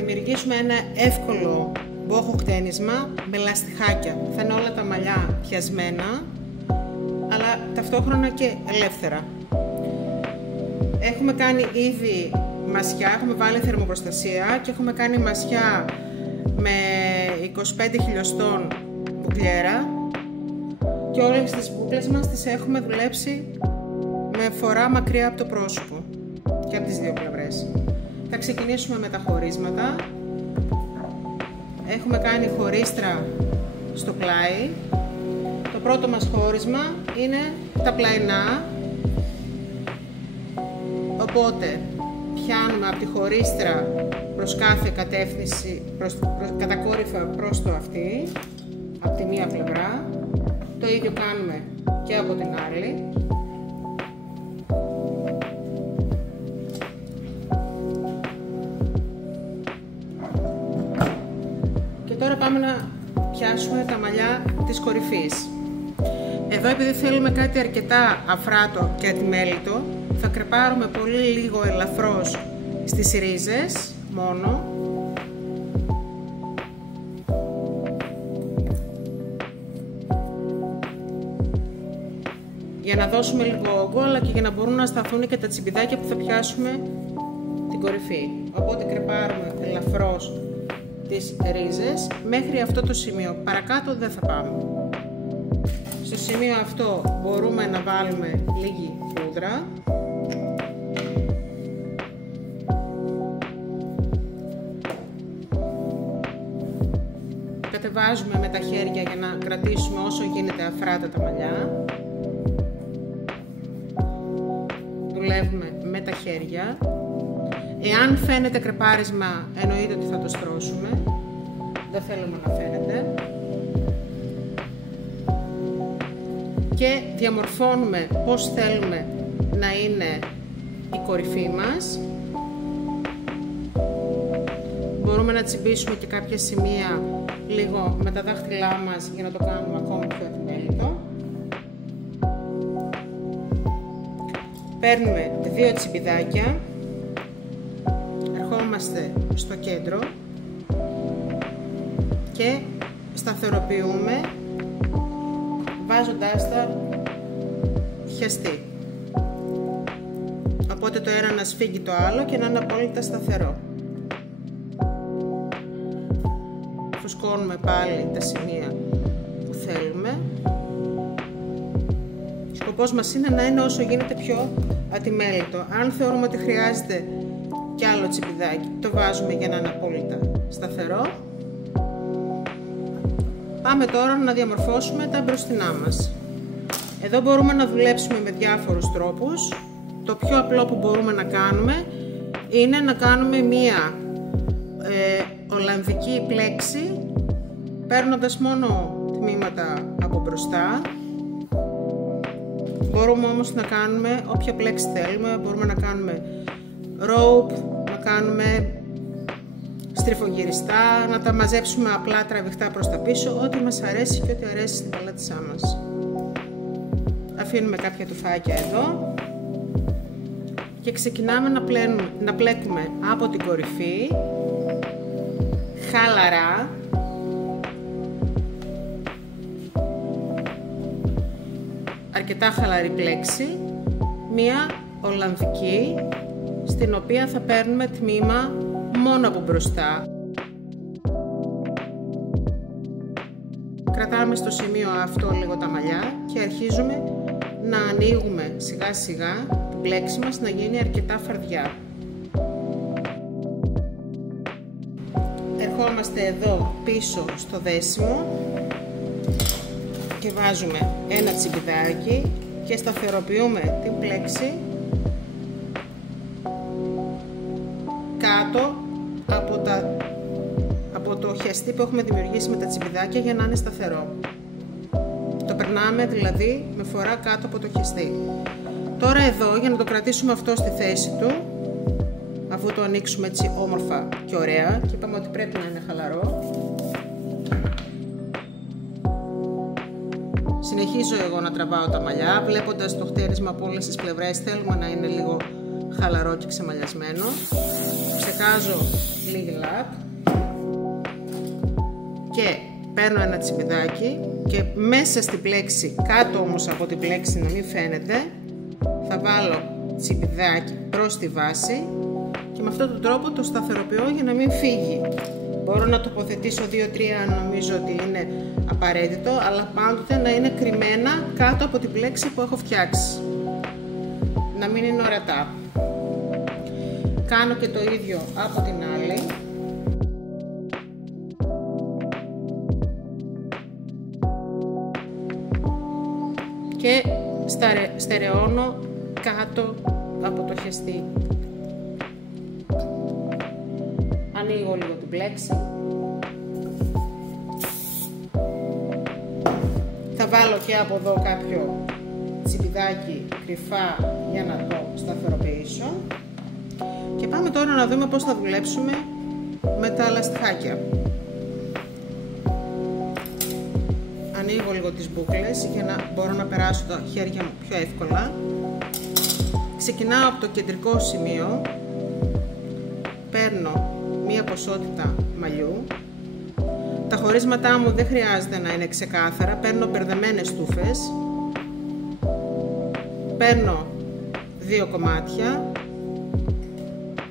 δημιουργήσουμε ένα εύκολο μπόχο χτένισμα με λαστιχάκια. Θα είναι όλα τα μαλλιά πιασμένα, αλλά ταυτόχρονα και ελεύθερα. Έχουμε κάνει ήδη μασιά, έχουμε βάλει θερμοπροστασία και έχουμε κάνει μασιά με 25 χιλιοστών μπουκλιέρα και όλες τις μπουκλες μας τις έχουμε δουλέψει με φορά μακριά από το πρόσωπο και από τις δύο πλευρές. Θα ξεκινήσουμε με τα χωρίσματα. Έχουμε κάνει χωρίστρα στο πλάι. Το πρώτο μας χώρισμα είναι τα πλαϊνά, οπότε πιάνουμε από τη χωρίστρα προς κάθε κατεύθυνση, κατακόρυφα προς το αυτί, από τη μία πλευρά. Το ίδιο κάνουμε και από την άλλη. Και τώρα πάμε να πιάσουμε τα μαλλιά της κορυφής. Εδώ, επειδή θέλουμε κάτι αρκετά αφράτο και ατιμέλιτο, θα κρεπάρουμε πολύ λίγο ελαφρώς στις ρίζες μόνο. Για να δώσουμε λίγο όγκο, αλλά και για να μπορούν να σταθούν και τα τσιμπιδάκια που θα πιάσουμε την κορυφή. Οπότε κρεπάρουμε ελαφρώς τις ρίζες μέχρι αυτό το σημείο. Παρακάτω δεν θα πάμε. Στο σημείο αυτό μπορούμε να βάλουμε λίγη πούδρα. Κατεβάζουμε με τα χέρια για να κρατήσουμε όσο γίνεται αφράτα τα μαλλιά. Δουλεύουμε με τα χέρια. Εάν φαίνεται κρεπάρισμα, εννοείται ότι θα το στρώσουμε. Δεν θέλουμε να φαίνεται. Και διαμορφώνουμε πώς θέλουμε να είναι η κορυφή μας. Μπορούμε να τσιμπήσουμε και κάποια σημεία λίγο με τα δάχτυλά μας για να το κάνουμε ακόμα πιο ατιμέλιτο. Παίρνουμε 2 τσιμπιδάκια, ερχόμαστε στο κέντρο και σταθεροποιούμε βάζοντάς τα χιαστή. Οπότε το ένα να σφίγγει το άλλο και να είναι απόλυτα σταθερό. Φουσκώνουμε πάλι τα σημεία που θέλουμε. Σκοπός μας είναι να είναι όσο γίνεται πιο ατιμέλιτο. Αν θεωρούμε ότι χρειάζεται κι άλλο τσιπιδάκι, το βάζουμε για να είναι απόλυτα σταθερό. Πάμε τώρα να διαμορφώσουμε τα μπροστινά μας. Εδώ μπορούμε να δουλέψουμε με διάφορους τρόπους. Το πιο απλό που μπορούμε να κάνουμε είναι να κάνουμε μία ολλανδική πλέξη, παίρνοντας μόνο τμήματα από μπροστά. Μπορούμε όμως να κάνουμε όποια πλέξη θέλουμε. Μπορούμε να κάνουμε rope, να κάνουμε στριφογυριστά, να τα μαζέψουμε απλά τραβηχτά προς τα πίσω, ό,τι μας αρέσει και ό,τι αρέσει στην παλάτισά μας. Αφήνουμε κάποια τουφάκια εδώ και ξεκινάμε να πλέκουμε από την κορυφή, χαλαρά, αρκετά χαλαρή πλέξη, μία ολλανδική, στην οποία θα παίρνουμε τμήμα μόνο από μπροστά. Κρατάμε στο σημείο αυτό λίγο τα μαλλιά και αρχίζουμε να ανοίγουμε σιγά σιγά την πλέξη μας να γίνει αρκετά φαρδιά. Ερχόμαστε εδώ πίσω στο δέσιμο και βάζουμε ένα τσιμπιδάκι και σταθεροποιούμε την πλέξη κάτω από το χιαστή που έχουμε δημιουργήσει με τα τσιμπιδάκια για να είναι σταθερό. Το περνάμε δηλαδή με φορά κάτω από το χιαστή. Τώρα εδώ, για να το κρατήσουμε αυτό στη θέση του, αφού το ανοίξουμε έτσι όμορφα και ωραία, και είπαμε ότι πρέπει να είναι χαλαρό, συνεχίζω εγώ να τραβάω τα μαλλιά, βλέποντας το χτένισμα από όλες τις πλευρές. Θέλουμε να είναι λίγο χαλαρό και ξεμαλιασμένο. Ψεκάζω λίγη λαπ και παίρνω ένα τσιμπιδάκι και μέσα στην πλέξη, κάτω όμως από την πλέξη να μην φαίνεται, θα βάλω τσιμπιδάκι προς τη βάση και με αυτόν τον τρόπο το σταθεροποιώ για να μην φύγει. Μπορώ να τοποθετήσω 2-3 αν νομίζω ότι είναι απαραίτητο, αλλά πάντοτε να είναι κρυμμένα κάτω από την πλέξη που έχω φτιάξει, να μην είναι ορατά. Κάνω και το ίδιο από την άλλη. Και στερεώνω κάτω από το χεστή. Ανοίγω λίγο την πλέξη. Θα βάλω και από εδώ κάποιο τσιπιδάκι κρυφά για να το σταθεροποιήσω. Και πάμε τώρα να δούμε πώς θα δουλέψουμε με τα λαστιχάκια. Ανοίγω λίγο τις μπούκλες για να μπορώ να περάσω τα χέρια μου πιο εύκολα. Ξεκινάω από το κεντρικό σημείο, παίρνω μία ποσότητα μαλλιού. Τα χωρίσματά μου δεν χρειάζεται να είναι ξεκάθαρα, παίρνω μπερδεμένες τούφες. Παίρνω 2 κομμάτια,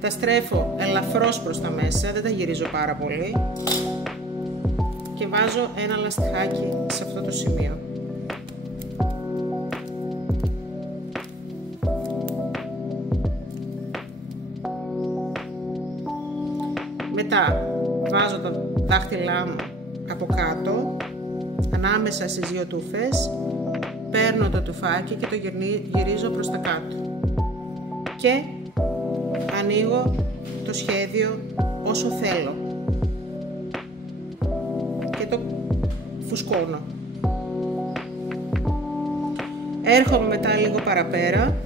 τα στρέφω ελαφρώς προς τα μέσα, δεν τα γυρίζω πάρα πολύ και βάζω ένα λαστιχάκι σε αυτό το σημείο. Μετά βάζω τα δάχτυλά μου από κάτω, ανάμεσα στις 2 τούφες, παίρνω το τουφάκι και το γυρίζω προς τα κάτω και ανοίγω το σχέδιο όσο θέλω και το φουσκώνω. Έρχομαι μετά λίγο παραπέρα,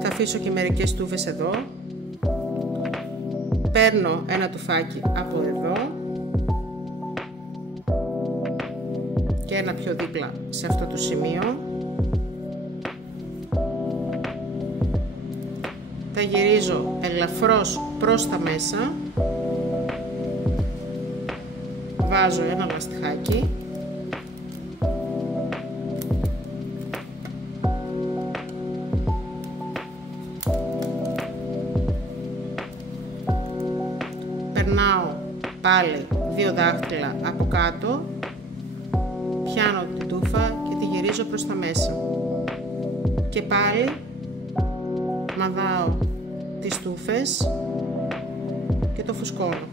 θα αφήσω και μερικές τούφες εδώ, παίρνω ένα τουφάκι από εδώ και ένα πιο δίπλα σε αυτό το σημείο. Τα γυρίζω ελαφρώς προς τα μέσα, βάζω ένα λαστιχάκι περνάω πάλι 2 δάχτυλα από κάτω, πιάνω την τούφα και τη γυρίζω προς τα μέσα και πάλι μαδάω τις τούφες και το φουσκώνω.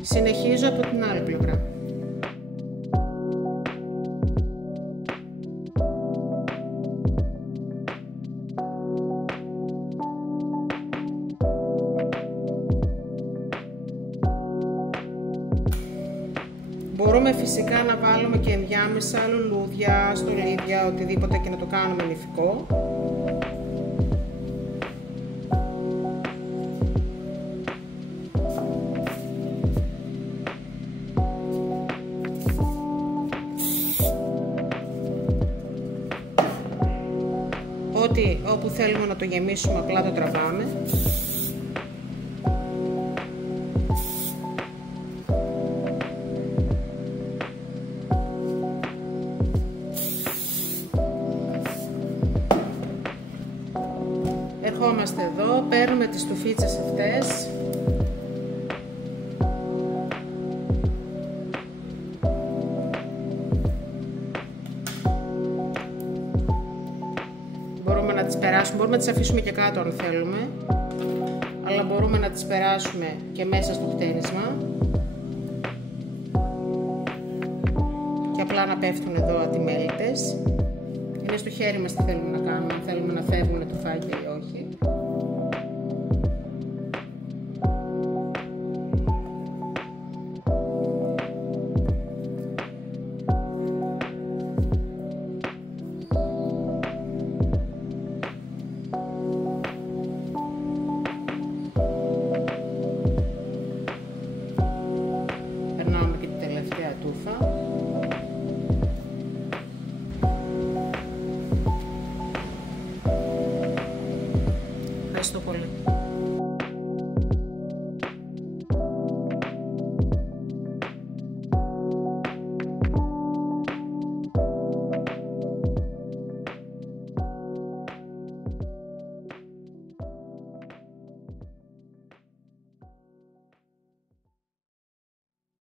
Συνεχίζω από την άλλη πλευρά. Μπορούμε φυσικά να βάλουμε και ενδιάμεσα λουλούδια, στολίδια, οτιδήποτε και να το κάνουμε νηφικό. Όπου θέλουμε να το γεμίσουμε απλά το τραβάμε. Ερχόμαστε εδώ, παίρνουμε τις τουφίτσες αυτές, μπορούμε να τις αφήσουμε και κάτω αν θέλουμε, αλλά μπορούμε να τις περάσουμε και μέσα στο χτένισμα και απλά να πέφτουν εδώ ατιμέλητες. Είναι στο χέρι μας τι θέλουμε να κάνουμε, αν θέλουμε να φεύγουν το φάκια ή όχι. Ευχαριστώ πολύ.